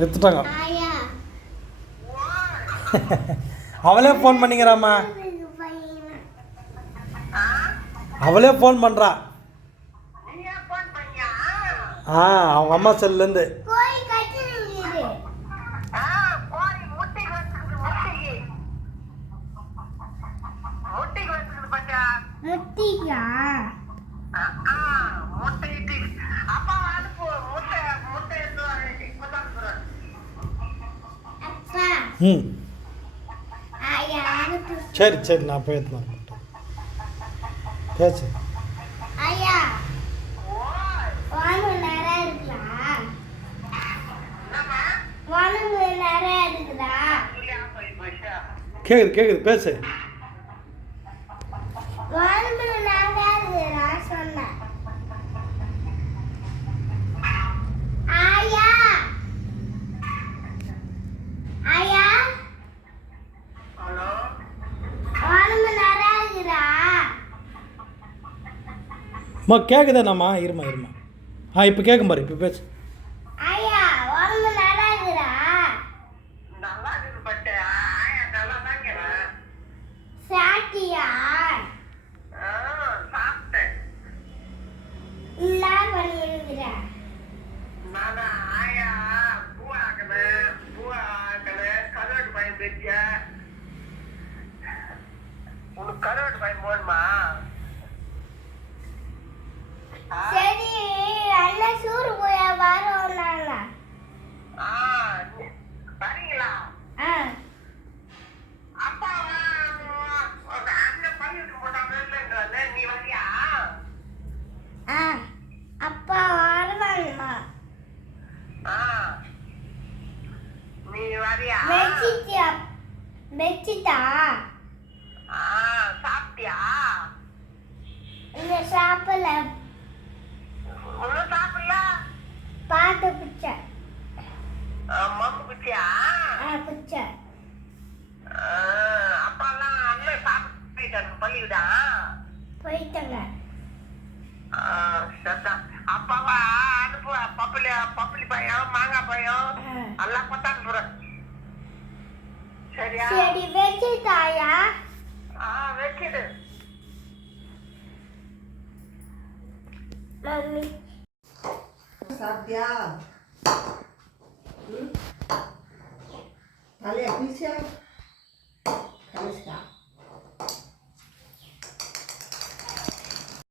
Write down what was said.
எடுத்துட்டாங்க. அவளே ஃபோன் பண்ணிக்கிறாம்மா, அவளே ஃபோன் பண்ணுறா. அவங்க அம்மா செல்லேருந்து. ம் சரி சரி, நான் போய் எடுத்து வரேன். பேசு. கேக்குது கேக்குது, பேசு. அம்மா கேட்குதாண்ணாம்மா, இருமா இருமா. இப்போ கேட்கும் பாரு, இப்போ பேசு. உனக்கு கருவாட்டு பையன் போடுமா? சரி, அண்ணன் சூறு போய் வரோம்னாங்க. வரீங்களா? அப்பா அண்ணன் பையனுக்கு போட்டாங்க, நீ வரியா? அப்பா வருவாங்கம்மா. நீ வரியா? வெச்சிட்டா சாப்பிட்டியா? இல்லை, சாப்பிடல. ஒன்றும் சாப்பிடல? பாட்டு பிச்சை. மம்பு பிச்சியா? பிச்சை. அப்பாலாம் அண்ணன் சாப்பிட்டு போயிட்டாங்க, பள்ளிவிடா போயிட்டாங்க. சரிதான். அப்பாவா அனுப்பு. பப்பளி பையன், மாங்காய் பையன் எல்லாம் கொத்தாந்து போறேன். சரியா? சரி, வெச்சிட்டாயா? வச்சிடு. மம்மி சாப்பிட்டியா? தலையா பிடிச்சா கழிச்சா